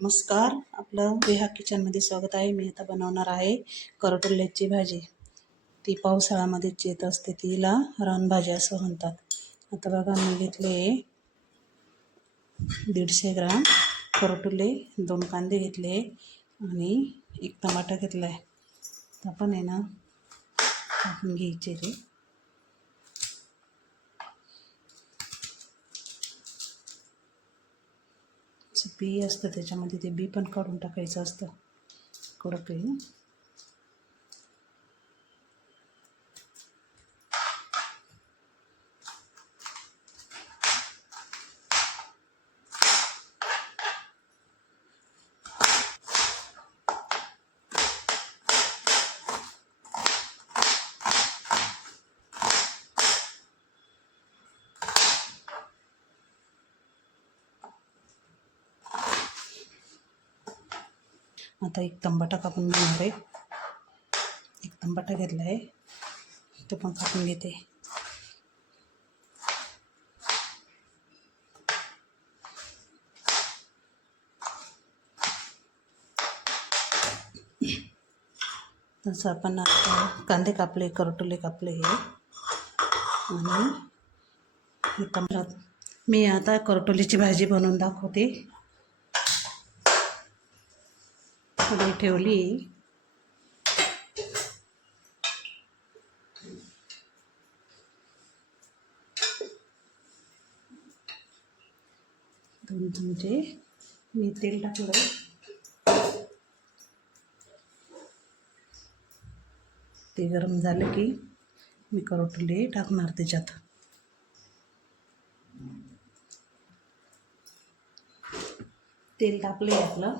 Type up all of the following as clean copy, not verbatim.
नमस्कार, आपलं विहा किचनमध्ये स्वागत आहे. मी आता बनवणार आहे करटोल्याची भाजी. ती पावसाळ्यामध्येच येत असते, तिला रानभाजी असं म्हणतात. आता बघा, मी घेतले 150 ग्राम करटोले, 2 कांदे घेतले आणि 1 टमाटा घेतला आहे. आपण आहे ना टाकून घ्यायचे ते. बी असतं त्याच्यामध्ये, ते बी पण काढून टाकायचं असतं. कडक आहे. आता 1 टमाटा कापून घेणार आहे. 1 टमाटा घेतला आहे, तो पण कापून घेते. तसं आपण आता कांदे कापले, करटोले कापले हे. आणि हे टमाटर, मी आता करटोलीची भाजी बनवून दाखवते. कढई ठेवली. दोन चमचे मी तेल टाकलं. ते गरम झालं की मी करटोले टाकणार त्याच्यात. तेल टाकले आपलं,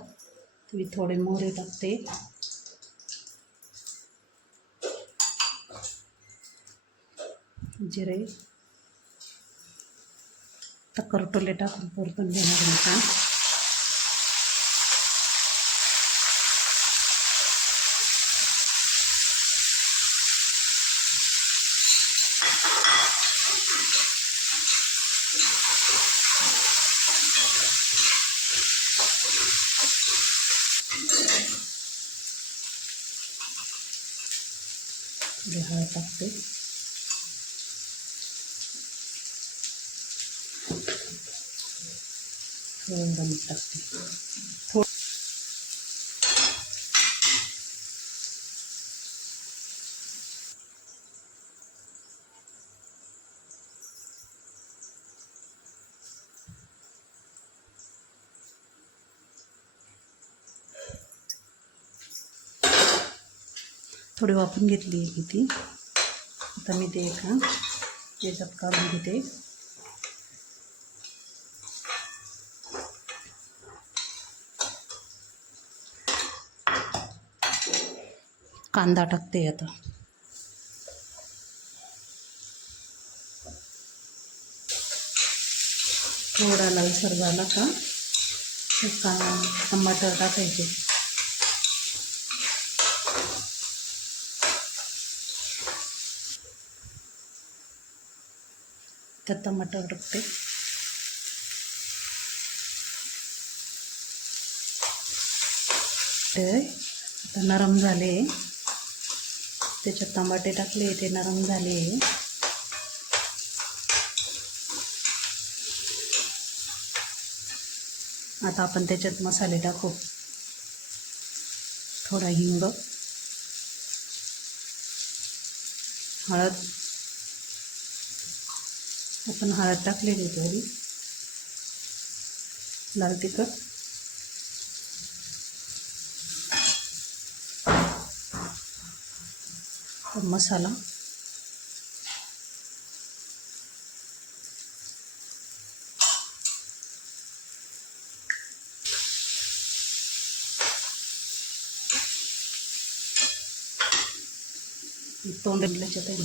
मी थोडे मोहरे टाकते. जिरे. तर करटोले टाकून परतून घेणार मी. हळद टाकते. थोडं मीठ टाकते. थोडी वाफून घेतली आहे ती. आता मी ते एका याच्यात काढून घेते. कांदा टाकते आता. थोडा लालसर झाला का टमाटर टाकायचे. त्यात टमाटर टाकते. आता नरम झाले, त्याच्यात टमाटे टाकले, ते नरम झाले. आता आपण त्याच्यात मसाले टाकू. थोडा हिंग, हळद. आपण हळद टाकलेली थोडी. लाल तिखट, मसाला. तोंडल्याचे ते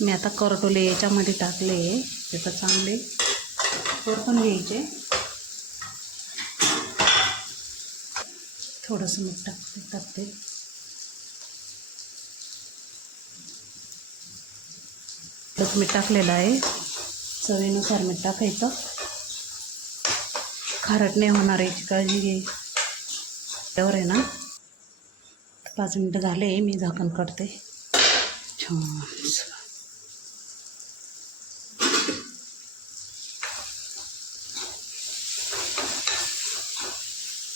मी आता करटोले याच्यामध्ये टाकले. त्याचा चांगले परतून घ्यायचे. थोडंसं मीठ टाकते. मीठ टाकलेलं आहे, चवीनुसार मीठ टाकायचं. खारट नाही होणार याची काळजी घे. त्यावर आहे ना 5 मिनटं झाले, मी झाकण काढते. छान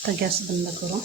तर गॅस बंद करू.